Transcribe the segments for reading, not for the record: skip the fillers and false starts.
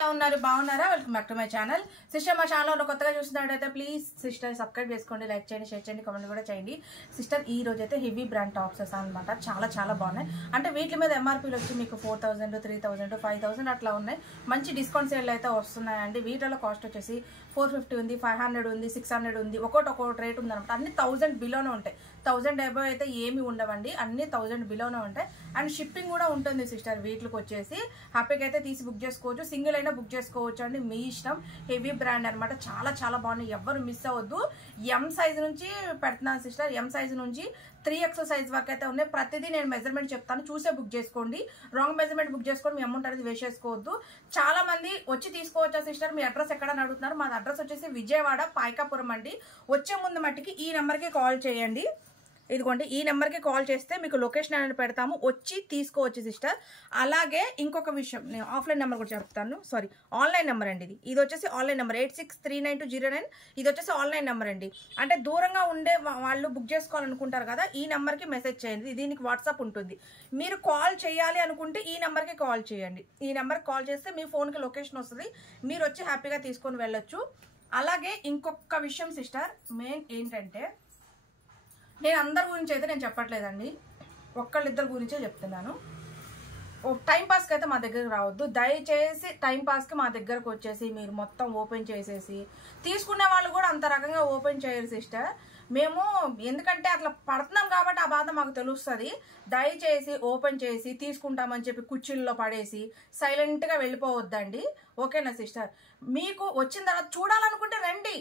ఉన్నారు బాగున్నారా welcome back to my channel sister మా ఛానల్ కొత్తగా చూస్తున్నట్టయితే ప్లీజ్ సిస్టర్ సబ్స్క్రైబ్ చేసుకోండి లైక్ చేయండి షేర్ చేయండి కామెంట్ కూడా చేయండి సిస్టర్ ఈ రోజు అయితే హెవీ బ్రాండ్ టాప్స్ అన్నమాట చాలా బాగున్నాయి అంటే వీటి మీద ఎంఆర్పీలు వచ్చి మీకు 4000 3000 5000 అట్లా ఉన్నాయి మంచి డిస్కౌంట్ సేల్ అయితే వస్తున్నాయండి వీటిలో కాస్ట్ వచ్చేసి 450 ఉంది 500 ఉంది 600 ఉంది ఒక్కొక్కటి రేట్ ఉంది అనమాట అన్ని 1000 బిలోనే ఉంటాయి 1000 అబౌవ్ అయితే ఏమి ఉండవండి అన్ని 1000 బిలోనే ఉంటాయి అండ్ షిప్పింగ్ కూడా ఉంటుంది సిస్టర్ వీటికి వచ్చేసి హ్యాపీగా అయితే తీసి బుక్ చేసుకోవచ్చు సింగిల్ అయినా బుక్ చేసుకోవచ్చు అండి మీ ఇష్టం హెవీ బ్రాండ్ అనమాట చాలా బాగున్నాయి ఎవరు మిస్ అవ్వద్దు ఎం సైజ్ నుంచి పెడుతున్నాను సిస్టర్ ఎం సైజ్ నుంచి 3X సైజ్ వరకు అయితే ఉన్నాయి ప్రతిదీ నేను మెజర్మెంట్ చెప్తాను చూసే బుక్ చేసుకోండి రాంగ్ మెజర్మెంట్ బుక్ చేసుకొని మీ అమౌంట్ అనేది వేస్ట్ చేసుకోవద్దు చాలా మంది వచ్చి తీసుకోవచ్చా సిస్టర్ మీ అడ్రస్ ఎక్కడ అడుగుతున్నారు మా అడ్రస్ వచ్చేసి విజయవాడ పాయకాపురం అండి వచ్చే ముందు మట్టికి ఈ నెంబర్కి కాల్ చేయండి ఇదిగోండి ఈ నెంబర్కి కాల్ చేస్తే మీకు లొకేషన్ అనేది పెడతాము వచ్చి తీసుకోవచ్చు సిస్టర్ అలాగే ఇంకొక విషయం నేను ఆఫ్లైన్ నెంబర్ కూడా చెప్తాను సారీ ఆన్లైన్ నెంబర్ అండి ఇది వచ్చేసి ఆన్లైన్ నెంబర్ 86392009 ఇది వచ్చేసి ఆన్లైన్ నెంబర్ అండి అంటే దూరంగా ఉండే వాళ్ళు బుక్ చేసుకోవాలనుకుంటారు కదా ఈ నెంబర్కి మెసేజ్ చేయండి దీనికి వాట్సాప్ ఉంటుంది మీరు కాల్ చేయాలి అనుకుంటే ఈ నెంబర్కి కాల్ చేయండి ఈ నెంబర్కి కాల్ చేస్తే మీ ఫోన్కి లొకేషన్ వస్తుంది మీరు వచ్చి హ్యాపీగా తీసుకొని వెళ్ళొచ్చు అలాగే ఇంకొక విషయం సిస్టర్ మెయిన్ ఏంటంటే నేను అందరి గురించి అయితే నేను చెప్పట్లేదండి ఒక్కళ్ళిద్దరి గురించే చెప్తున్నాను టైంపాస్కి అయితే మా దగ్గరకు రావద్దు దయచేసి టైంపాస్కి మా దగ్గరకు వచ్చేసి మీరు మొత్తం ఓపెన్ చేసేసి తీసుకునే వాళ్ళు కూడా అంత రకంగా ఓపెన్ చేయరు సిస్టర్ మేము ఎందుకంటే అట్లా పడుతున్నాం కాబట్టి ఆ బాధ మాకు తెలుస్తుంది దయచేసి ఓపెన్ చేసి తీసుకుంటామని చెప్పి కుర్చీల్లో పడేసి సైలెంట్గా వెళ్ళిపోవద్దండి ఓకేనా సిస్టర్ మీకు వచ్చిన తర్వాత చూడాలనుకుంటే రండి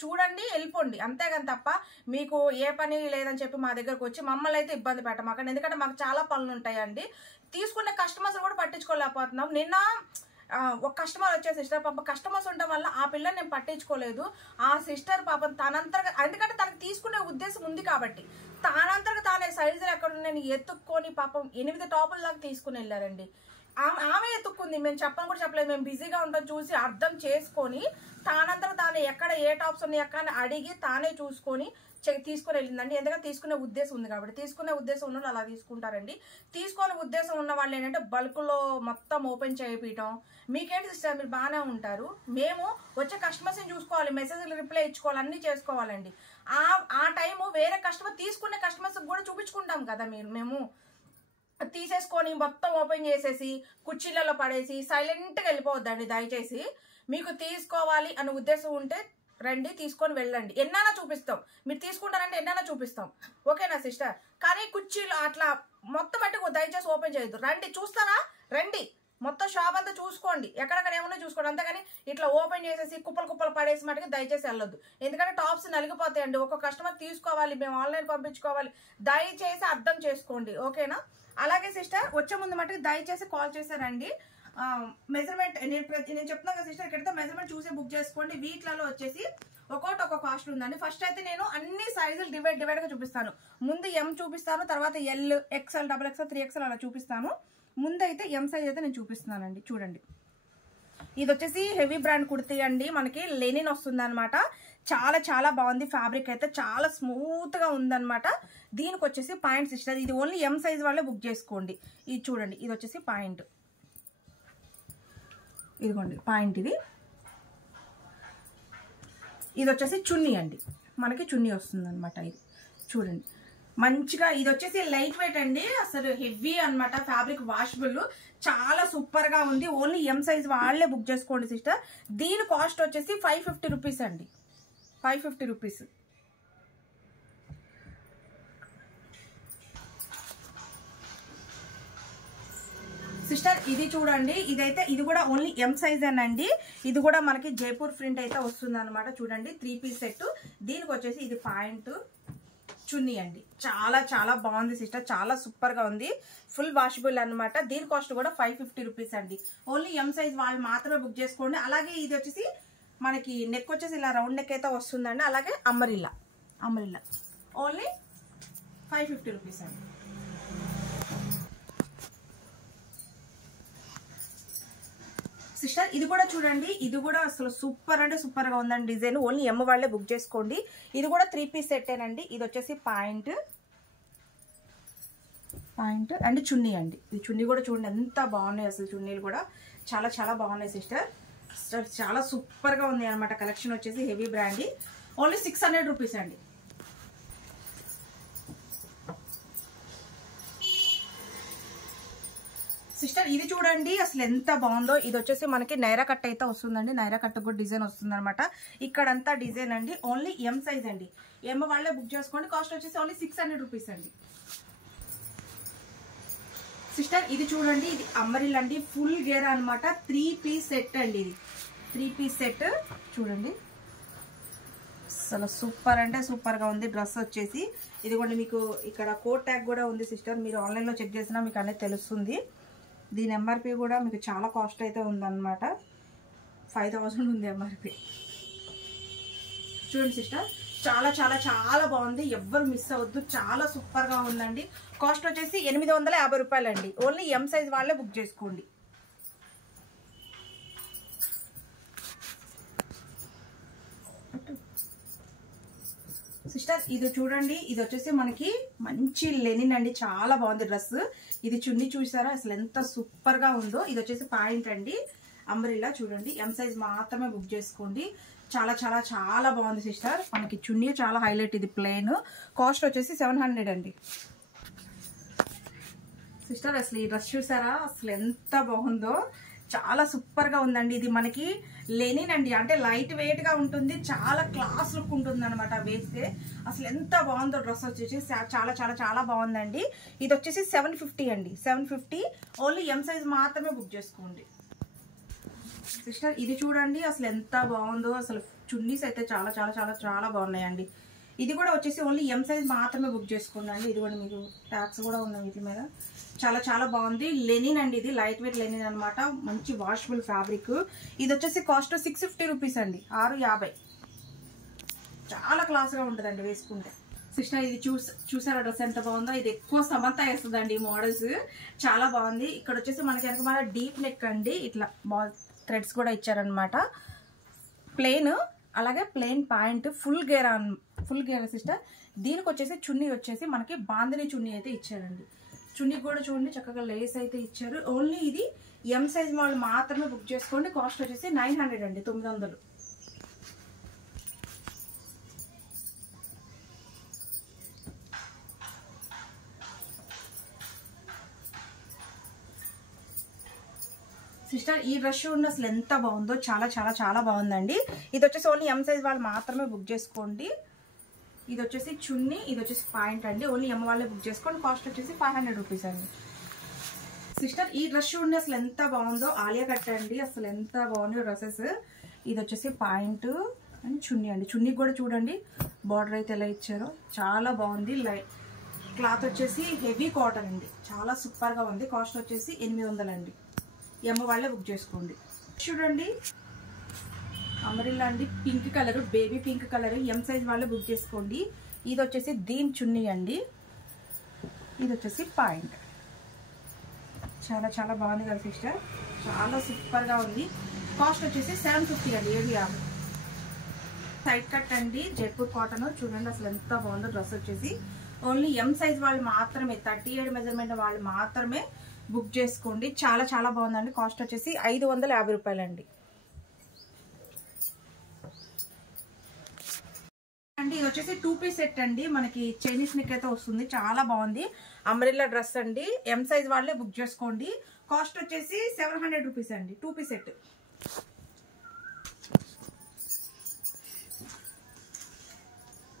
చూడండి వెళ్ళిపోండి అంతేగాని తప్ప మీకు ఏ పని లేదని చెప్పి మా దగ్గరకు వచ్చి మమ్మల్ని అయితే ఇబ్బంది పెట్టమాకండి ఎందుకంటే మాకు చాలా పనులు ఉంటాయండి తీసుకునే కస్టమర్స్ కూడా పట్టించుకోలేకపోతున్నాం నిన్న ఒక కస్టమర్ వచ్చే సిస్టర్ పాప కస్టమర్స్ ఉండడం వల్ల ఆ పిల్లని నేను పట్టించుకోలేదు ఆ సిస్టర్ పాపం తనంతరగా ఎందుకంటే తనకు తీసుకునే ఉద్దేశం ఉంది కాబట్టి తానంతరగా తానే సైజులు ఎక్కడ నేను ఎత్తుక్కొని పాపం 8 టాపుల దాకా తీసుకుని వెళ్ళారండి ఆమె ఎత్తుక్కుంది మేము చెప్పని కూడా చెప్పలేదు మేము బిజీగా ఉంటాం చూసి అర్థం చేసుకొని తానంతరం తాను ఎక్కడ ఏ టాప్స్ ఉన్నాయి ఎక్కడ అడిగి తానే చూసుకొని తీసుకుని వెళ్ళిందండి ఎందుకంటే తీసుకునే ఉద్దేశం ఉంది కాబట్టి తీసుకునే ఉద్దేశం ఉన్న అలా తీసుకుంటారండి తీసుకునే ఉద్దేశం ఉన్న వాళ్ళు ఏంటంటే బల్క్లో మొత్తం ఓపెన్ చేయించడం మీకేంటి సిస్టర్ మీరు బాగానే ఉంటారు మేము వచ్చే కస్టమర్స్ని చూసుకోవాలి మెసేజ్లు రిప్లై ఇచ్చుకోవాలి అన్నీ చేసుకోవాలండి ఆ టైము వేరే కస్టమర్ తీసుకునే కస్టమర్స్ కూడా చూపించుకుంటాం కదా మేము తీసేసుకొని మొత్తం ఓపెన్ చేసేసి కుర్చీలలో పడేసి సైలెంట్గా వెళ్ళిపోవద్దండి దయచేసి మీకు తీసుకోవాలి అనే ఉద్దేశం ఉంటే రండి తీసుకొని వెళ్ళండి ఎన్నైనా చూపిస్తాం మీరు తీసుకుంటారంటే ఎన్నైనా చూపిస్తాం ఓకేనా సిస్టర్ కానీ కుర్చీలు అట్లా మొత్తం అంటే దయచేసి ఓపెన్ చేయొద్దు రండి చూస్తారా రండి మొత్తం షాప్ అంతా చూసుకోండి ఎక్కడెక్కడ ఏమన్నా చూసుకోండి అంతేగాని ఇట్లా ఓపెన్ చేసేసి కుప్పలు పడేసి మటుకు దయచేసి వెళ్ళొద్దు ఎందుకంటే టాప్స్ నలిగిపోతాయండి ఒక కస్టమర్ తీసుకోవాలి మేము ఆన్లైన్ పంపించుకోవాలి దయచేసి అర్థం చేసుకోండి ఓకేనా అలాగే సిస్టర్ వచ్చే ముందు మటుకు దయచేసి కాల్ చేశారండి మెజర్మెంట్ నేను చెప్తున్నా కదా సిస్టర్ ఇక్కడైతే మెజర్మెంట్ చూసే బుక్ చేసుకోండి వీటిలలో వచ్చేసి ఒక్కొక్క కాస్ట్ ఉందండి ఫస్ట్ అయితే నేను అన్ని సైజులు డివైడ్గా చూపిస్తాను ముందు ఎం చూపిస్తాను తర్వాత ఎల్ XL XXL 3XL అలా చూపిస్తాను ముందు అయితే ఎం సైజ్ అయితే నేను చూపిస్తున్నానండి చూడండి ఇది వచ్చేసి హెవీ బ్రాండ్ కుర్తీ అండి మనకి లెనిన్ వస్తుంది అనమాట చాలా బాగుంది ఫ్యాబ్రిక్ అయితే చాలా స్మూత్ గా ఉందన్నమాట దీనికి వచ్చేసి పాయింట్ సిస్టర్ ఇది ఓన్లీ ఎం సైజ్ వాళ్ళే బుక్ చేసుకోండి ఇది చూడండి ఇది వచ్చేసి పాయింట్ ఇదిగోండి పాయింట్ ఇది వచ్చేసి చున్నీ అండి మనకి చున్నీ వస్తుంది అనమాట ఇది చూడండి మంచిగా ఇది వచ్చేసి లైట్ వెయిట్ అండి అసలు హెవీ అనమాట ఫ్యాబ్రిక్ వాషబుల్ చాలా సూపర్ గా ఉంది ఓన్లీ ఎం సైజ్ వాళ్ళే బుక్ చేసుకోండి సిస్టర్ దీని కాస్ట్ వచ్చేసి 550 రూపీస్ అండి 550 రూపీస్ సిస్టర్ ఇది చూడండి ఇది కూడా ఓన్లీ ఎం సైజ్ అండి ఇది కూడా మనకి జైపూర్ ప్రింట్ అయితే వస్తుంది అనమాట చూడండి 3 పీస్ సెట్ దీనికి వచ్చేసి ఇది పాయింట్ చున్నీ అండి చాలా బాగుంది సిస్టర్ చాలా సూపర్ గా ఉంది ఫుల్ వాషబుల్ అనమాట దీని కాస్ట్ కూడా 550 రూపీస్ అండి ఓన్లీ ఎం సైజ్ వాళ్ళు మాత్రమే బుక్ చేసుకోండి అలాగే ఇది వచ్చేసి మనకి నెక్ వచ్చేసి ఇలా రౌండ్ నెక్ అయితే వస్తుందండి అలాగే అమ్మరిల్లా ఓన్లీ 550 రూపీస్ అండి సిస్టర్ ఇది కూడా చూడండి ఇది కూడా అసలు సూపర్ అంటే సూపర్ గా ఉందండి డిజైన్ ఓన్లీ ఎం వాళ్ళే బుక్ చేసుకోండి ఇది కూడా 3 పీస్ సెట్టేనండి ఇది వచ్చేసి పాయింట్ అండ్ చున్నీ అండి ఈ చున్నీ కూడా చూడండి ఎంత బాగున్నాయి అసలు చున్నీలు కూడా చాలా చాలా బాగున్నాయి సిస్టర్. చాలా సూపర్గా ఉంది అనమాట. కలెక్షన్ వచ్చేసి హెవీ బ్రాండ్, ఓన్లీ 600 రూపీస్ అండి. సిస్టర్ ఇది చూడండి అసలు ఎంత బాగుందో. ఇది వచ్చేసి మనకి నైరా కట్ అయితే వస్తుందండి. నైరా కట్ కూడా డిజైన్ వస్తుంది అనమాట. ఇక్కడంతా డిజైన్ అండి. ఓన్లీ ఎం సైజ్ అండి. ఎం వాళ్ళే బుక్ చేసుకోండి. కాస్ట్ వచ్చేసి ఓన్లీ 600 రూపీస్ అండి. సిస్టర్ ఇది చూడండి, ఇది అంబరిల్ అండి. ఫుల్ గేర్ అనమాట. 3 పీస్ సెట్ అండి. ఇది 3 పీస్ సెట్ చూడండి. అసలు సూపర్ అంటే సూపర్ గా ఉంది డ్రెస్ వచ్చేసి. ఇదిగోండి మీకు ఇక్కడ కోడ్ ట్యాగ్ కూడా ఉంది సిస్టర్. మీరు ఆన్లైన్ లో చెక్ చేసినా మీకు అనేది తెలుస్తుంది. దీని ఎంఆర్పి కూడా మీకు చాలా కాస్ట్ అయితే ఉందన్నమాట. 5000 ఉంది ఎంఆర్పి. చూడండి సిస్టర్, చాలా చాలా చాలా బాగుంది. ఎవ్వరు మిస్ అవ్వద్దు. చాలా సూపర్ గా ఉందండి. కాస్ట్ వచ్చేసి 850 రూపాయలు అండి. ఓన్లీ ఎం సైజ్ వాళ్ళే బుక్ చేసుకోండి. సిస్టర్ ఇది చూడండి, ఇది వచ్చేసి మనకి మంచి లెనిన్ అండి. చాలా బాగుంది డ్రెస్. ఇది చున్నీ చూసారా అసలు ఎంత సూపర్ గా ఉందో. ఇది వచ్చేసి పాయింట్ అండి. అంబ్రెల్లా చూడండి, ఎం సైజ్ మాత్రమే బుక్ చేసుకోండి. చాలా చాలా చాలా బాగుంది సిస్టర్. మనకి చున్నీ చాలా హైలైట్. ఇది ప్లెయిన్. కాస్ట్ వచ్చేసి 700 అండి. సిస్టర్ అసలు ఈ డ్రెస్ చూసారా అసలు ఎంత బాగుందో. చాలా సూపర్ గా ఉందండి. ఇది మనకి లెనిన్ అండి. అంటే లైట్ వెయిట్ గా ఉంటుంది. చాలా క్లాస్ లుక్ ఉంటుంది అనమాట వేస్తే. అసలు ఎంత బాగుందో డ్రెస్ వచ్చేసి. చాలా చాలా చాలా బాగుందండి. ఇది వచ్చేసి 750 అండి. 750 ఓన్లీ ఎం సైజ్ మాత్రమే బుక్ చేసుకోండి. సిస్టర్ ఇది చూడండి అసలు ఎంత బాగుందో. అసలు చున్నీస్ అయితే చాలా చాలా చాలా చాలా బాగున్నాయండి. ఇది కూడా వచ్చేసి ఓన్లీ ఎం సైజ్ మాత్రమే బుక్ చేసుకోండి. ఇది కూడా మీకు ట్యాక్స్ కూడా ఉన్నాయి వీటి మీద. చాలా చాలా బాగుంది. లెనిన్ అండి. ఇది లైట్ వెయిట్ లెనిన్ అనమాట. మంచి వాషబుల్ ఫ్యాబ్రిక్. ఇది వచ్చేసి కాస్ట్ 650 రూపీస్ అండి. 650. చాలా క్లాస్ గా ఉంటుందండి వేసుకుంటే. సిస్టర్ ఇది చూసారా డ్రెస్ ఎంత బాగుందో. ఇది ఎక్కువ సమంత వేస్తుందండి ఈ మోడల్స్. చాలా బాగుంది. ఇక్కడ వచ్చేసి మనకి వెనక మన డీప్ నెక్ అండి. ఇట్లా బాల్ థ్రెడ్స్ కూడా ఇచ్చారనమాట. ప్లెయిన్, అలాగే plain point. Full gear sister. దీనికి వచ్చేసి చున్నీ వచ్చేసి మనకి బాందిని చున్నీ అయితే ఇచ్చారండి. చున్నీ కూడా చూడండి చక్కగా లేస్ అయితే ఇచ్చారు. ఓన్లీ ఇది ఎం సైజ్ వాళ్ళు మాత్రమే బుక్ చేసుకోండి. కాస్ట్ వచ్చేసి 900 అండి. 900. సిస్టర్ ఈ డ్రెస్ చూడండి అసలు ఎంత బాగుందో. చాలా చాలా చాలా బాగుందండి. ఇది వచ్చేసి ఓన్లీ ఎం సైజ్ వాళ్ళు మాత్రమే బుక్ చేసుకోండి. ఇది వచ్చేసి చున్నీ, ఇది వచ్చేసి పాయింట్ అండి. ఓన్లీ ఎం వాళ్ళే బుక్ చేసుకోండి. కాస్ట్ వచ్చేసి 500 రూపీస్ అండి. సిస్టర్ ఈ డ్రెస్ చూడండి అసలు ఎంత బాగుందో. ఆలియా కట్ అండి. అసలు ఎంత బాగుంది డ్రెస్సెస్. ఇది వచ్చేసి పాయింట్ అండ్ చున్నీ అండి. చున్నీ కూడా చూడండి బార్డర్ అయితే ఎలా ఇచ్చారో. చాలా బాగుంది. క్లాత్ వచ్చేసి హెవీ కాటన్ అండి. చాలా సూపర్ గా ఉంది. కాస్ట్ వచ్చేసి 800 అండి. ఎం వాళ్ళే బుక్ చేసుకోండి. చూడండి అంబ్రెల్లా అండి. Pink colour, baby pink colour. M size వాళ్ళే బుక్ చేసుకోండి. ఇది వచ్చేసి దీని చున్నీ అండి. ఇది వచ్చేసి పాయింట్. చాలా చాలా బాగుంది కదా సిస్టర్. చాలా సూపర్ గా ఉంది. కాస్ట్ వచ్చేసి 750 అండి. 750. సైడ్ కట్ అండి. జైపూర్ కాటన్. చూడండి అసలు ఎంత బాగుందో డ్రెస్ వచ్చేసి. ఓన్లీ ఎం సైజ్ వాళ్ళు మాత్రమే, 38 మెజర్మెంట్ వాళ్ళు మాత్రమే బుక్ చేసుకోండి. చాలా చాలా బాగుందండి. కాస్ట్ వచ్చేసి 550 రూపాయలు అండి. అండి ఇది వచ్చేసి 2 పీస్ సెట్ అండి. మనకి చైనీస్ నెక్ అయితే వస్తుంది. చాలా బాగుంది. అంబ్రెల్లా డ్రెస్ అండి. ఎం సైజ్ వాళ్ళే బుక్ చేసుకోండి. కాస్ట్ వచ్చేసి 700 రూపీస్ అండి. 2 పీస్ సెట్.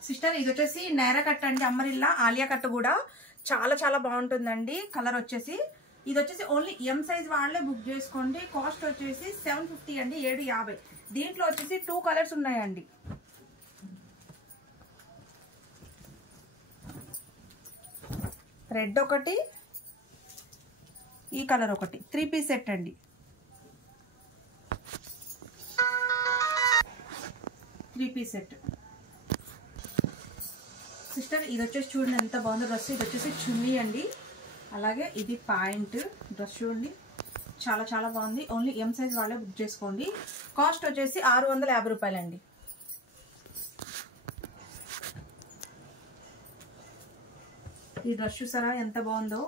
సిస్టర్ ఇది వచ్చేసి నైరా కట్ అండి. అంబ్రెల్లా ఆలియా కట్ కూడా చాలా చాలా బాగుంటుందండి. కలర్ వచ్చేసి ఇది వచ్చేసి ఓన్లీ ఎం సైజ్ వాళ్ళే బుక్ చేసుకోండి. కాస్ట్ వచ్చేసి 750 అండి. 750. దీంట్లో వచ్చేసి 2 కలర్స్ ఉన్నాయండి. రెడ్ ఒకటి, ఈ కలర్ ఒకటి. 3 పీస్ సెట్ అండి. 3 పీస్ సెట్. సిస్టర్ ఇది వచ్చేసి చూడండి ఎంత బాగుందో డ్రెస్. ఇది వచ్చేసి చున్నీ అండి. అలాగే ఇది పాయింట్. డ్రెస్ చూడండి చాలా చాలా బాగుంది. ఓన్లీ ఎం సైజ్ వాళ్ళే బుక్ చేసుకోండి. కాస్ట్ వచ్చేసి 650 రూపాయలు అండి. ఈ డ్రెస్ చూసారా ఎంత బాగుందో.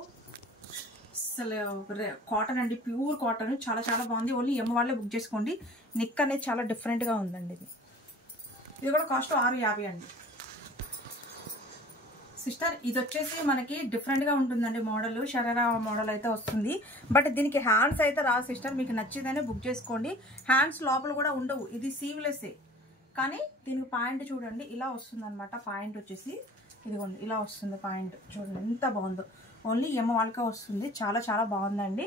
అసలు కాటన్ అండి, ప్యూర్ కాటన్, చాలా చాలా బాగుంది. ఓన్లీ ఎమ్ వాళ్ళే బుక్ చేసుకోండి. నెక్ అనేది చాలా డిఫరెంట్గా ఉందండి. ఇది కూడా కాస్ట్ 650 అండి. సిస్టర్ ఇది వచ్చేసి మనకి డిఫరెంట్గా ఉంటుందండి. మోడల్ షరారా మోడల్ అయితే వస్తుంది. బట్ దీనికి హ్యాండ్స్ అయితే రాదు సిస్టర్. మీకు నచ్చితేనే బుక్ చేసుకోండి. హ్యాండ్స్ లోపల కూడా ఉండవు. ఇది సీవ్లెస్సే, కానీ దీనికి పాయింట్ చూడండి ఇలా వస్తుంది అనమాట. పాయింట్ వచ్చేసి ఇదిగోండి ఇలా వస్తుంది. పాయింట్ చూడండి ఎంత బాగుందో. ఓన్లీ ఎమ్ వాళ్ళకే వస్తుంది. చాలా చాలా బాగుందండి.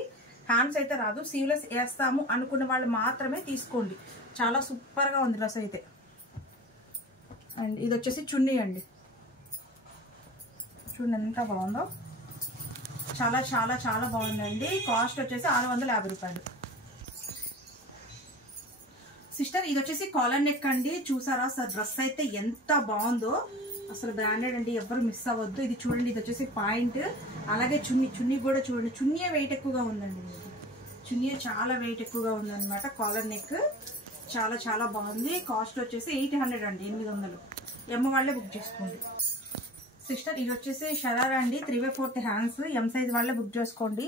హ్యాండ్స్ అయితే రాదు. సీవ్లెస్ వేస్తాము అనుకున్న వాళ్ళు మాత్రమే తీసుకోండి. చాలా సూపర్గా ఉంది డ్రెస్ అయితే. అండ్ ఇది వచ్చేసి చున్నీ అండి. చూడండి ఎంత బాగుందో. చాలా చాలా చాలా బాగుందండి. కాస్ట్ వచ్చేసి 650 రూపాయలు. సిస్టర్ ఇది వచ్చేసి కాలర్ నెక్ అండి. చూసారా సార్ డ్రెస్ అయితే ఎంత బాగుందో. అసలు బ్రాండెడ్ అండి, ఎవరు మిస్ అవ్వద్దు. ఇది చూడండి, ఇది వచ్చేసి పాయింట్. అలాగే చున్నీ కూడా చూడండి. చున్నీ వెయిట్ ఎక్కువగా ఉందండి. చున్నీ చాలా వెయిట్ ఎక్కువగా ఉందన్నమాట. కాలర్ నెక్ చాలా చాలా బాగుంది. కాస్ట్ వచ్చేసి 800 అండి, 800. ఎమ్ వాళ్ళే బుక్ చేసుకోండి. సిస్టర్ ఇది వచ్చేసి షరారా అండి. 3/4 హ్యాండ్స్, ఎమ్ సైజ్ వాళ్ళే బుక్ చేసుకోండి.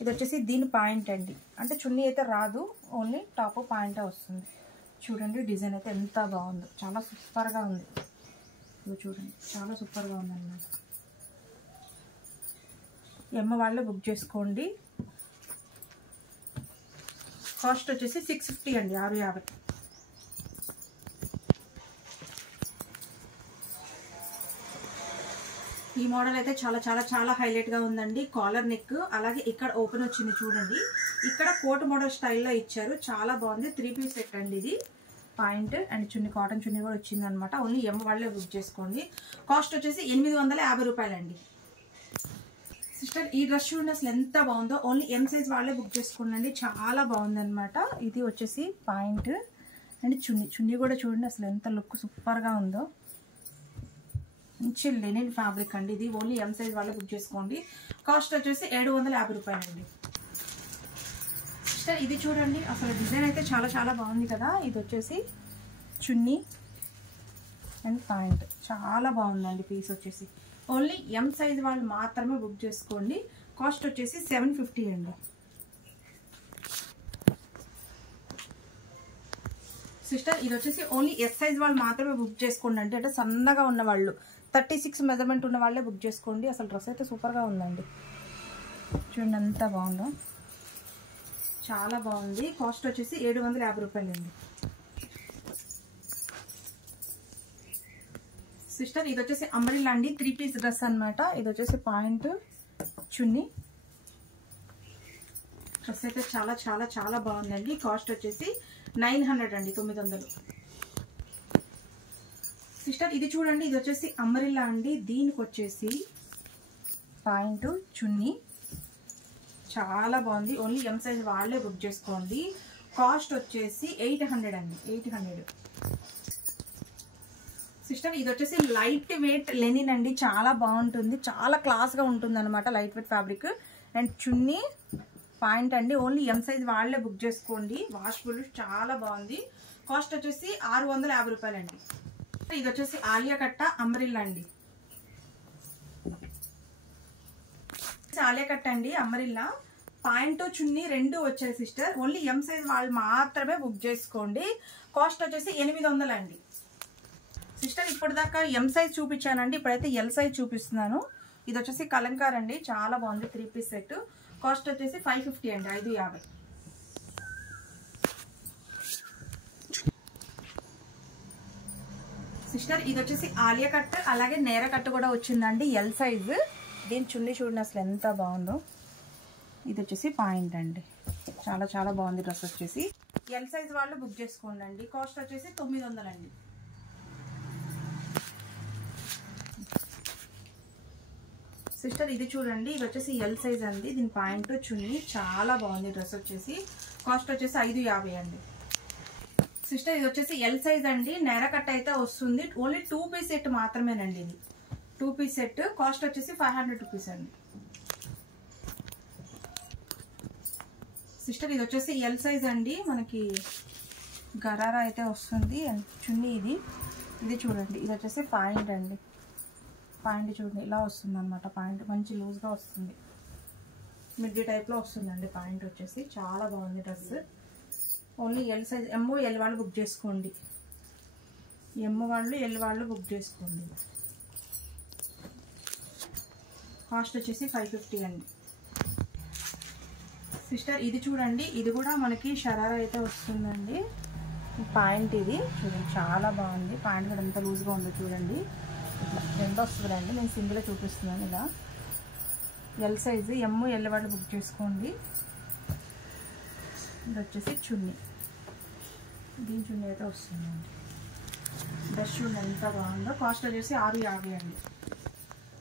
ఇది వచ్చేసి దీని పాయింట్ అండి. అంటే చున్నీ అయితే రాదు, ఓన్లీ టాప్ పాయింటే వస్తుంది. చూడండి డిజైన్ అయితే ఎంత బాగుందో. చాలా సూపర్గా ఉంది. ఇది చూడండి చాలా సూపర్గా ఉందన్నమాట. ఎమ్మ వాళ్ళే బుక్ చేసుకోండి. కాస్ట్ వచ్చేసి 650 అండి, 650. ఈ మోడల్ అయితే చాలా చాలా చాలా హైలైట్గా ఉందండి. కాలర్ నెక్, అలాగే ఇక్కడ ఓపెన్ వచ్చింది చూడండి. ఇక్కడ కోట్ మోడల్ స్టైల్లో ఇచ్చారు. చాలా బాగుంది. 3 పీస్ సెట్ అండి ఇది. పాయింట్ అండ్ చున్నీ, కాటన్ చున్నీ కూడా వచ్చింది అనమాట. ఓన్లీ ఎమ్ వాళ్ళే బుక్ చేసుకోండి. కాస్ట్ వచ్చేసి 850 రూపాయలండి. సిస్టర్ ఈ డ్రెస్ చూడండి అసలు ఎంత బాగుందో. ఓన్లీ ఎమ్ సైజ్ వాళ్ళే బుక్ చేసుకోండి. చాలా బాగుంది అనమాట. ఇది వచ్చేసి పాయింట్ అండ్ చున్నీ కూడా చూడండి అసలు ఎంత లుక్ సూపర్గా ఉందో. మంచి లెనిన్ ఫ్యాబ్రిక్ అండి ఇది. ఓన్లీ ఎమ్ సైజ్ వాళ్ళే బుక్ చేసుకోండి. కాస్ట్ వచ్చేసి 750 రూపాయలండి. సిస్టర్ ఇది చూడండి అసలు డిజైన్ అయితే చాలా చాలా బాగుంది కదా. ఇది వచ్చేసి చున్నీ అండ్ పాయింట్. చాలా బాగుందండి పీస్ వచ్చేసి. ఓన్లీ ఎమ్ సైజ్ వాళ్ళు మాత్రమే బుక్ చేసుకోండి. కాస్ట్ వచ్చేసి 750 అండి. సిస్టర్ ఇది వచ్చేసి ఓన్లీ ఎస్ సైజ్ వాళ్ళు మాత్రమే బుక్ చేసుకోండి. అంటే సన్నగా ఉన్న వాళ్ళు, 36 మెజర్మెంట్ ఉన్న వాళ్ళే బుక్ చేసుకోండి. అసలు డ్రెస్ అయితే సూపర్గా ఉందండి. చూడండి ఎంత బాగుందో, చాలా బాగుంది. కాస్ట్ వచ్చేసి 750 రూపాయలండి. సిస్టర్ ఇది వచ్చేసి అంబ్రెల్లా అండి. 3 పీస్ డ్రెస్ అనమాట. ఇది వచ్చేసి పాయింట్, చున్నీ. డ్రెస్ అయితే చాలా చాలా చాలా బాగుందండి. కాస్ట్ వచ్చేసి 900 అండి, 900. సిస్టర్ ఇది చూడండి, ఇది వచ్చేసి అంబ్రెల్లా అండి. దీనికి వచ్చేసి పాయింట్, చున్నీ. చాలా బాగుంది. ఓన్లీ ఎమ్ సైజ్ వాళ్ళే బుక్ చేసుకోండి. కాస్ట్ వచ్చేసి 800 అండి, 800. సిస్టర్ ఇది వచ్చేసి లైట్ వెయిట్ లెనిన్ అండి. చాలా బాగుంటుంది, చాలా క్లాస్గా ఉంటుంది అనమాట. Light weight fabric and chunni, point అండి. ఓన్లీ ఎమ్ సైజ్ వాళ్ళే బుక్ చేసుకోండి. వాష్బుల్, చాలా బాగుంది. కాస్ట్ వచ్చేసి 650 రూపాయలండి. ఇది వచ్చేసి ఆలియా కట్ట అంబ్రెల్లా అండి. ఆలియా కట్ట అండి అంబ్రెల్లా. పాయింట్, చున్నీ రెండు వచ్చాయి సిస్టర్. ఓన్లీ ఎమ్ సైజ్ వాళ్ళు మాత్రమే బుక్ చేసుకోండి. కాస్ట్ వచ్చేసి 800 అండి. సిస్టర్ ఇప్పుడు దాకా ఎమ్ సైజ్ చూపించానండి, ఇప్పుడైతే ఎల్ సైజ్ చూపిస్తున్నాను. ఇది వచ్చేసి కలంకార్ అండి. చాలా బాగుంది. 3 పీస్ సెట్. కాస్ట్ వచ్చేసి 550 అండి, 550. సిస్టర్ ఇది వచ్చేసి ఆలియా కట్, అలాగే నేర కట్ కూడా వచ్చిందండి, ఎల్ సైజ్. దీని చున్నీ చూడండి అసలు ఎంత బాగుందో. ఇది వచ్చేసి పాయింట్ అండి. చాలా చాలా బాగుంది డ్రెస్ వచ్చేసి. ఎల్ సైజ్ వాళ్ళు బుక్ చేసుకోండి అండి. కాస్ట్ వచ్చేసి 900 అండి. సిస్టర్ ఇది చూడండి, ఇది వచ్చేసి ఎల్ సైజ్ అండి. దీని పాయింట్, చున్నీ. చాలా బాగుంది డ్రెస్ వచ్చేసి. కాస్ట్ వచ్చేసి 550 అండి. సిస్టర్ ఇది వచ్చేసి ఎల్ సైజ్ అండి. నేర కట్ అయితే వస్తుంది. ఓన్లీ 2 పీస్ సెట్ మాత్రమేనండి ఇది. 2 పీస్ సెట్. కాస్ట్ వచ్చేసి 500 రూపీస్ అండి. సిస్టర్ ఇది వచ్చేసి ఎల్ సైజ్ అండి. మనకి గరారా అయితే వస్తుంది అండ్ చున్నీ ఇది చూడండి. ఇది వచ్చేసి పాయింట్ అండి. పాయింట్ చూడండి ఇలా వస్తుంది అనమాట. పాయింట్ మంచి లూజ్గా వస్తుంది. మిడ్డీ టైప్లో వస్తుందండి. పాయింట్ వచ్చేసి చాలా బాగుంది dress. Only L size, M L వాళ్ళు బుక్ చేసుకోండి. ఎమ్ వాళ్ళు ఎల్ వాళ్ళు బుక్ చేసుకోండి. కాస్ట్ వచ్చేసి 550 అండి. సిస్టర్ ఇది చూడండి, ఇది కూడా మనకి షరారా అయితే వస్తుందండి. పాయింట్ ఇది చూడండి, చాలా బాగుంది. పాయింట్ కూడా ఎంత లూజ్గా ఉందో చూడండి. ఇట్లా రెండు వస్తుందండి. నేను సింగిల్గా చూపిస్తున్నాను. ఇలా ఎల్ సైజు, ఎమ్ ఎల్ వాళ్ళు బుక్ చేసుకోండి. ఇది వచ్చేసి చున్నీ, దీని చున్నీ అయితే వస్తుందండి. డ్రెస్ చూడండి ఎంత బాగుందో. కాస్ట్ వచ్చేసి 650 అండి.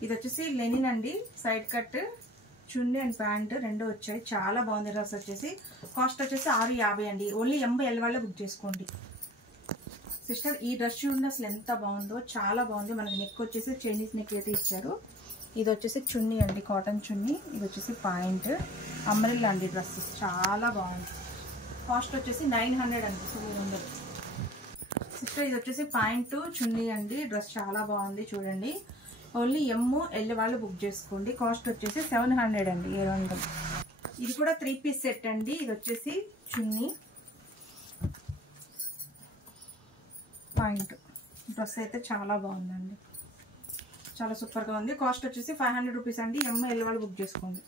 ఇది వచ్చేసి లెనిన్ అండి, side cut chunni and pant రెండు వచ్చాయి. చాలా బాగుంది డ్రెస్ వచ్చేసి. కాస్ట్ వచ్చేసి 650 అండి. ఓన్లీ ఎమ్ ఎల్ వాళ్ళే బుక్ చేసుకోండి. సిస్టర్ ఈ డ్రెస్ చూడండి అసలు ఎంత బాగుందో, చాలా బాగుంది. మనకి నెక్ వచ్చేసి చైనీస్ నెక్ అయితే ఇచ్చారు. ఇది వచ్చేసి చున్నీ అండి, కాటన్ చున్నీ. ఇది వచ్చేసి పాయింట్ అంబ్రెల్లా అండి. డ్రెస్ చాలా బాగుంది. కాస్ట్ వచ్చేసి 900 అండి. 900. సిస్టర్ ఇది వచ్చేసి పాయింట్ చున్నీ అండి. డ్రెస్ చాలా బాగుంది చూడండి. ఓన్లీ ఎమ్ ఎల్ వాళ్ళు బుక్ చేసుకోండి. కాస్ట్ వచ్చేసి 700 అండి, 700. ఇది కూడా 3 పీస్ సెట్ అండి. ఇది వచ్చేసి చున్నీ, పాయింట్. డ్రెస్ అయితే చాలా బాగుందండి, చాలా సూపర్గా ఉంది. కాస్ట్ వచ్చేసి 500 రూపీస్ అండి. ఎమ్ ఎల్ వాళ్ళు బుక్ చేసుకోండి.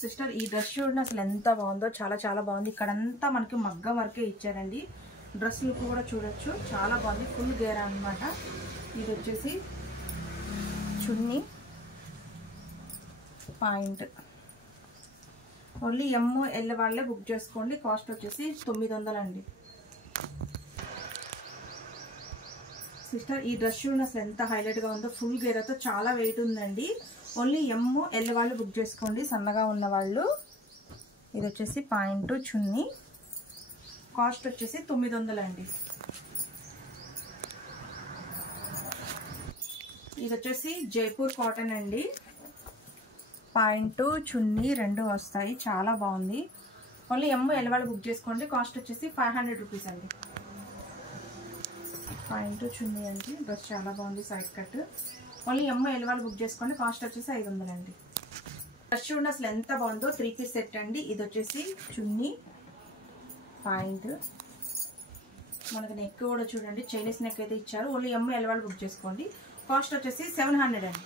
సిస్టర్ ఈ డ్రెస్ చూడండి అసలు ఎంత బాగుందో, చాలా చాలా బాగుంది. ఇక్కడంతా మనకి మగ్గం వరకే ఇచ్చారండి. డ్రెస్ లుక్ కూడా చూడొచ్చు, చాలా బాగుంది. ఫుల్ గేరా అనమాట. ఇది వచ్చేసి చున్నీ, పాయింట్. ఓన్లీ ఎమ్ ఎల్ వాళ్ళే బుక్ చేసుకోండి. కాస్ట్ వచ్చేసి 900 అండి. సిస్టర్ ఈ డ్రెస్ చూడండి అసలు ఎంత హైలైట్గా ఉందో. ఫుల్ గేరాతో చాలా వెయిట్ ఉందండి. ఓన్లీ ఎమ్ ఎల్ వాళ్ళు బుక్ చేసుకోండి, సన్నగా ఉన్న వాళ్ళు. ఇది వచ్చేసి పాయింట్ చున్నీ. కాస్ట్ వచ్చేసి 900 అండి. ఇది వచ్చేసి జైపూర్ కాటన్ అండి. పాయింట్ చున్నీ రెండు వస్తాయి, చాలా బాగుంది. ఓన్లీ ఎమ్ ఎల్ వాళ్ళు బుక్ చేసుకోండి. కాస్ట్ వచ్చేసి 500 రూపీస్ అండి. పాయింట్ చున్నీ అండి. డ్రెస్ చాలా బాగుంది, side cut. Only M L వాళ్ళు బుక్ చేసుకోండి. కాస్ట్ వచ్చేసి 500 అండి. డ్రెస్ చూడండి అసలు ఎంత బాగుందో. 3 పీస్ సెట్ అండి. ఇది వచ్చేసి చున్నీ, పాయింట్. మనకి నెక్ కూడా చూడండి చైనీస్ నెక్ అయితే ఇచ్చారు. ఓన్లీ ఎమ్ ఎల్ వాళ్ళు బుక్ చేసుకోండి. కాస్ట్ వచ్చేసి 700 అండి.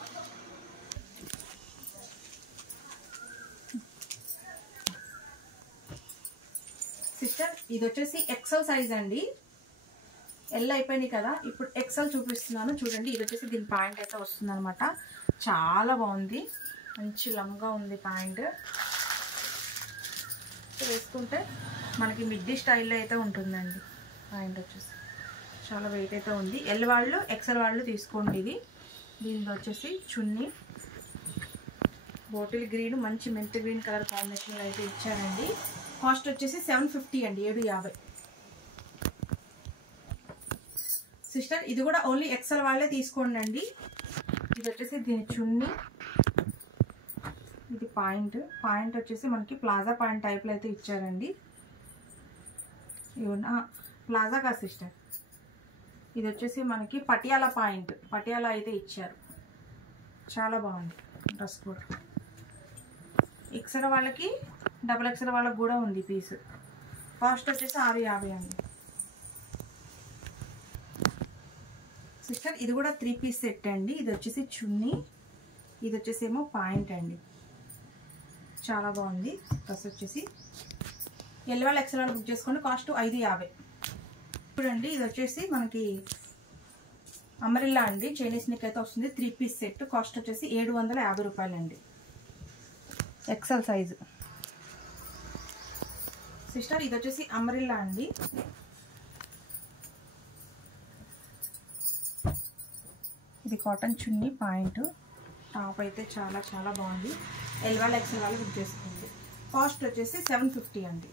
సిస్టర్ ఇది వచ్చేసి ఎక్సెల్ సైజ్ అండి. ఎల్ అయిపోయినాయి కదా, ఇప్పుడు ఎక్సెల్ చూపిస్తున్నాను చూడండి. ఇది వచ్చేసి దీని పాయింట్ అయితే వస్తుంది అనమాట. చాలా బాగుంది, మంచి లంగా ఉంది పాయింట్. వేసుకుంటే మనకి మిడ్డీ స్టైల్లో అయితే ఉంటుందండి. పాయింట్ వచ్చేసి చాలా వెయిట్ అయితే ఉంది. ఎల్ వాళ్ళు ఎక్సెల్ వాళ్ళు తీసుకోండి. ఇది దీనిలో వచ్చేసి చున్నీ, బాటిల్ గ్రీన్, మంచి మెంత్ గ్రీన్ కలర్ కాంబినేషన్లో అయితే ఇచ్చారండి. కాస్ట్ వచ్చేసి 750 అండి, 750. సిస్టర్ ఇది కూడా ఓన్లీ ఎక్సెల్ వాళ్ళే తీసుకోండి అండి. ఇది వచ్చేసి దీని చున్నీ, ఇది పాయింట్. పాయింట్ వచ్చేసి మనకి ప్లాజా పాయింట్ టైప్లో అయితే ఇచ్చారండి. ఇవన్నా ప్లాజా కా సిస్టర్, ఇది వచ్చేసి మనకి పటియాలా పాయింట్, పటియాలా అయితే ఇచ్చారు. చాలా బాగుంది డ్రెస్ కూడా. ఎక్సెల్ వాళ్ళకి డబుల్ ఎక్సెల్ వాళ్ళకి కూడా ఉంది పీస్. కాస్ట్ వచ్చేసి 650 అండి. సిస్టర్ ఇది కూడా 3 పీస్ సెట్ అండి. ఇది వచ్చేసి చున్నీ, ఇది వచ్చేసి ఏమో పాయింట్ అండి. చాలా బాగుంది డ్రెస్ వచ్చేసి. ఎల్ వాళ్ళు ఎక్సెల్ వాళ్ళు బుక్ చేసుకోండి. కాస్ట్ 550. చూడండి ఇది వచ్చేసి మనకి అంబ్రెల్లా అండి, చైనీస్ నెక్ అయితే వస్తుంది. 3 పీస్ సెట్. కాస్ట్ వచ్చేసి 750 రూపాయలు అండి, ఎక్సెల్ సైజు. సిస్టర్ ఇది వచ్చేసి అంబ్రెల్లా అండి. ఇది కాటన్ చున్నీ, పాయింట్. టాప్ అయితే చాలా చాలా బాగుంది. ఎల్ వాళ్ళు ఎక్సెల్ వాళ్ళు బుక్ చేసుకోండి. కాస్ట్ వచ్చేసి 750 అండి.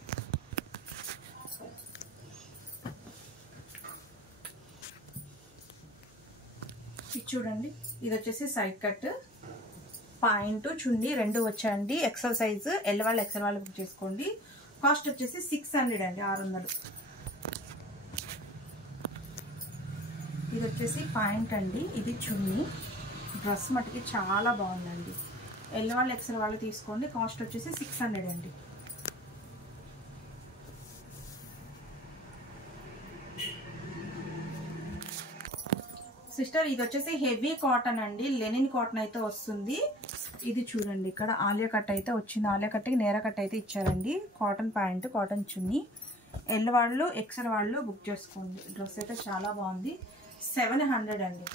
ఇది చూడండి, ఇది వచ్చేసి సైడ్ కట్, పాయింట్ చున్నీ రెండు వచ్చాయండి. XL size. ఎల్ వాళ్ళు ఎక్సెల్ వాళ్ళు బుక్ చేసుకోండి. కాస్ట్ వచ్చేసి 600 అండి, 600. ఇది వచ్చేసి పాయింట్ అండి. ఇది చున్నీ. డ్రెస్ మటుకి చాలా బాగుందండి. ఎల్ వాళ్ళు ఎక్సెల్ వాళ్ళు తీసుకోండి. కాస్ట్ వచ్చేసి 600 అండి. సిస్టర్ ఇది వచ్చేసి హెవీ కాటన్ అండి, లెనిన్ కాటన్ అయితే వస్తుంది. ఇది చూడండి, ఇక్కడ ఆలియా కట్ అయితే వచ్చింది. ఆలియా కట్కి నేర కట్ అయితే ఇచ్చారండి. కాటన్ ప్యాంట్, కాటన్ చున్నీ. ఎల్ వాళ్ళు ఎక్సెల్ వాళ్ళు బుక్ చేసుకోండి. డ్రెస్ అయితే చాలా బాగుంది. 700 అండి.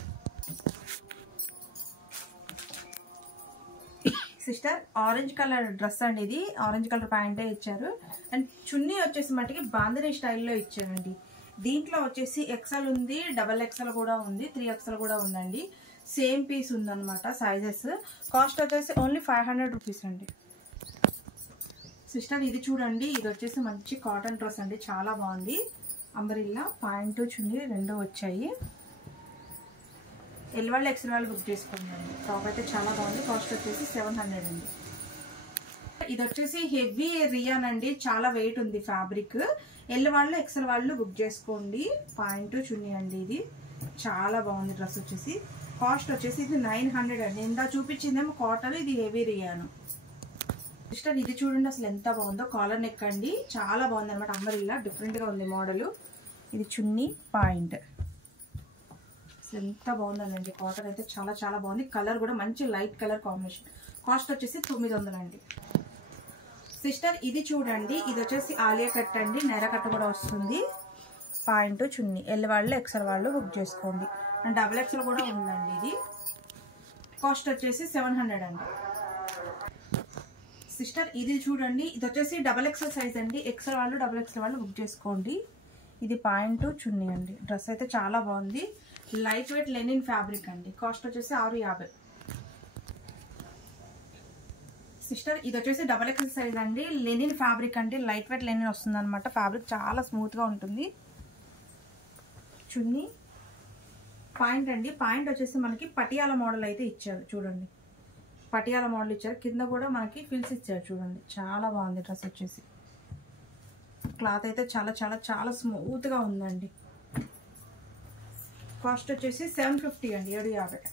సిస్టర్ ఆరెంజ్ కలర్ డ్రెస్ అండి. ఇది ఆరెంజ్ కలర్ ప్యాంటే ఇచ్చారు. అండ్ చున్నీ వచ్చేసి మటుకి బాందినీ స్టైల్లో ఇచ్చారండి. దీంట్లో వచ్చేసి ఎక్సెల్ ఉంది, డబల్ ఎక్సెల్ కూడా ఉంది, 3XL కూడా ఉందండి. సేమ్ పీస్ ఉందన్నమాట సైజెస్. కాస్ట్ వచ్చేసి ఓన్లీ 500 రూపీస్ అండి. సిస్టర్ ఇది చూడండి, ఇది వచ్చేసి మంచి కాటన్ డ్రెస్ అండి, చాలా బాగుంది. అంబ్రెల్లా ప్యాంట్ చున్నీ రెండు వచ్చాయి. ఎల్ వాళ్ళు ఎక్సెల్ వాళ్ళు బుక్ చేసుకోండి. టాప్ అయితే చాలా బాగుంది. కాస్ట్ వచ్చేసి 700 అండి. ఇది వచ్చేసి హెవీ రియాన్ అండి, చాలా వెయిట్ ఉంది ఫ్యాబ్రిక్. ఎల్ వాళ్ళు ఎక్సెల్ వాళ్ళు బుక్ చేసుకోండి. ప్యాంటు చున్నీ అండి. ఇది చాలా బాగుంది డ్రెస్ వచ్చేసి. కాస్ట్ వచ్చేసి ఇది 900 అండి. ఇందా చూపించిందేమో కాటన్, ఇది హెవీ రియాన్. సిస్టర్ ఇది చూడండి అసలు ఎంత బాగుందో. కాలర్ నెక్ అండి, చాలా బాగుంది అనమాట. అంబ్రెల్లా డిఫరెంట్ గా ఉంది మోడల్. ఇది చున్నీ పాయింట్. అసలు ఎంత బాగుందండి. కాటన్ అయితే చాలా చాలా బాగుంది. కలర్ కూడా మంచి లైట్ కలర్ కాంబినేషన్. కాస్ట్ వచ్చేసి 900 అండి. సిస్టర్ ఇది చూడండి, ఇది వచ్చేసి ఆలియా కట్ అండి, నేర కట్ కూడా వస్తుంది. పాయింట్ చున్నీ. ఎల్ వాళ్ళు ఎక్సెల్ వాళ్ళు బుక్ చేసుకోండి. అండ్ డబుల్ ఎక్సెల్ కూడా ఉందండి. ఇది కాస్ట్ వచ్చేసి 700 అండి. సిస్టర్ ఇది చూడండి, ఇది వచ్చేసి డబల్ ఎక్సెల్ సైజ్ అండి. ఎక్సెల్ వాళ్ళు డబుల్ ఎక్సెల్ వాళ్ళు బుక్ చేసుకోండి. ఇది పాయింట్ చున్నీ అండి. డ్రెస్ అయితే చాలా బాగుంది. లైట్ వెయిట్ లెనిన్ ఫ్యాబ్రిక్ అండి. కాస్ట్ వచ్చేసి 650. సిస్టర్ ఇది వచ్చేసి డబల్ ఎక్సెల్ సైజ్ అండి, లెనిన్ ఫ్యాబ్రిక్ అండి. లైట్ వెయిట్ లెనిన్ వస్తుంది అనమాట. ఫ్యాబ్రిక్ చాలా స్మూత్ గా ఉంటుంది. చున్నీ పాయింట్ అండి. పాయింట్ వచ్చేసి మనకి పటియాల మోడల్ అయితే ఇచ్చారు. చూడండి, పటియాల మోడల్ ఇచ్చారు. కింద కూడా మనకి ఫిల్స్ ఇచ్చారు. చూడండి, చాలా బాగుంది డ్రెస్ వచ్చేసి. క్లాత్ అయితే చాలా చాలా చాలా స్మూత్ గా ఉందండి. కాస్ట్ వచ్చేసి 750 అండి, 750.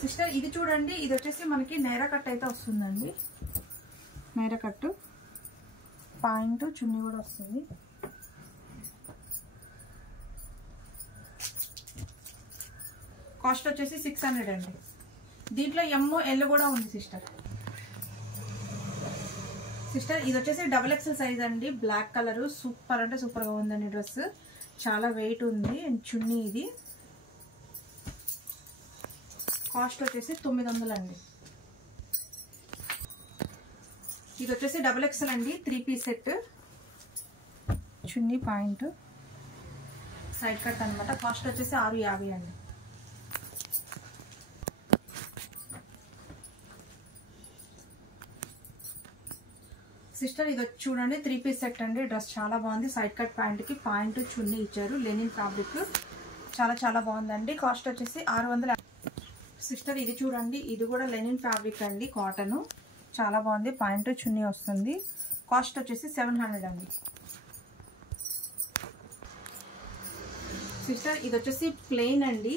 సిస్టర్ ఇది చూడండి, ఇది వచ్చేసి మనకి నేర కట్ అయితే వస్తుందండి. నేర కట్టు పాయింట్ చున్నీ కూడా వస్తుంది. కాస్ట్ వచ్చేసి 600 అండి. దీంట్లో ఎమ్ ఎల్ కూడా ఉంది సిస్టర్. సిస్టర్ ఇది వచ్చేసి డబల్ ఎక్సెల్ సైజ్ అండి. బ్లాక్ కలర్ సూపర్ అంటే సూపర్ గా ఉందండి డ్రెస్. చాలా వెయిట్ ఉంది. అండ్ చున్నీ ఇది. కాస్ట్ వచ్చేసి 900 అండి. ఇది వచ్చేసి డబుల్ ఎక్సెల్ అండి, 3 పీస్ సెట్. చున్నీ పాయింట్ సైడ్ కట్ అనమాట. కాస్ట్ వచ్చేసి 650 అండి. సిస్టర్ ఇది వచ్చి చూడండి, 3 పీస్ సెట్ అండి. డ్రెస్ చాలా బాగుంది. సైడ్ కట్ ప్యాంట్ కి పాయింట్ చున్నీ ఇచ్చారు. లెనిన్ ఫ్యాబ్రిక్ చాలా చాలా బాగుందండి. కాస్ట్ వచ్చేసి 600. సిస్టర్ ఇది చూడండి, ఇది కూడా లెనిన్ ఫ్యాబ్రిక్ అండి, కాటన్. చాలా బాగుంది. పాయింట్ చున్నీ వస్తుంది. కాస్ట్ వచ్చేసి 700 అండి. సిస్టర్ ఇది వచ్చేసి ప్లెయిన్ అండి,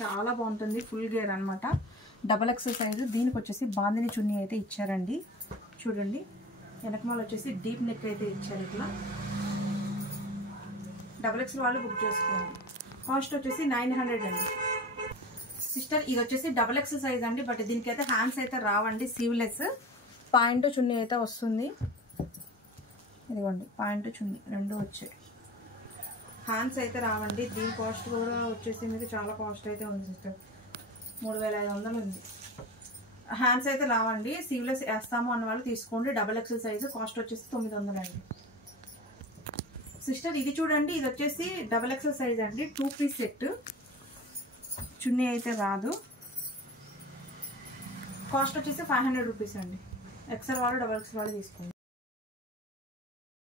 చాలా బాగుంటుంది. ఫుల్ గేర్ అనమాట. Double XL size. దీనికి వచ్చేసి బాందిని చున్నీ అయితే ఇచ్చారండి. చూడండి, వెనకమాల వచ్చేసి డీప్ నెక్ అయితే ఇచ్చారు. ఇట్లా డబల్ ఎక్సెల్ వాళ్ళు బుక్ చేసుకోండి. కాస్ట్ వచ్చేసి 900 అండి. సిస్టర్ ఇది వచ్చేసి డబల్ ఎక్సెల్ సైజ్ అండి, బట్ దీనికైతే హ్యాండ్స్ అయితే రావండి, సీవ్లెస్. పాయింట్ చున్నీ అయితే వస్తుంది. ఇదిగోండి, పాయింట్ చున్నీ రెండు వచ్చాయి. హ్యాండ్స్ అయితే రావండి. దీని కాస్ట్ కూడా వచ్చేసి మీకు చాలా కాస్ట్ అయితే ఉంది సిస్టర్. 3500 ఉంది. హ్యాండ్స్ అయితే రావండి, సీవ్లెస్ వేస్తాము అన్న వాళ్ళు తీసుకోండి. Double XL size. కాస్ట్ వచ్చేసి 900 అండి. సిస్టర్ ఇది చూడండి, ఇది వచ్చేసి డబల్ ఎక్సెల్ సైజ్ అండి, 2 పీస్ సెట్. చున్నీ అయితే రాదు. కాస్ట్ వచ్చేసి 500 రూపీస్ అండి. ఎక్సెల్ వాళ్ళు డబల్ ఎక్సెల్ వాళ్ళు తీసుకోండి.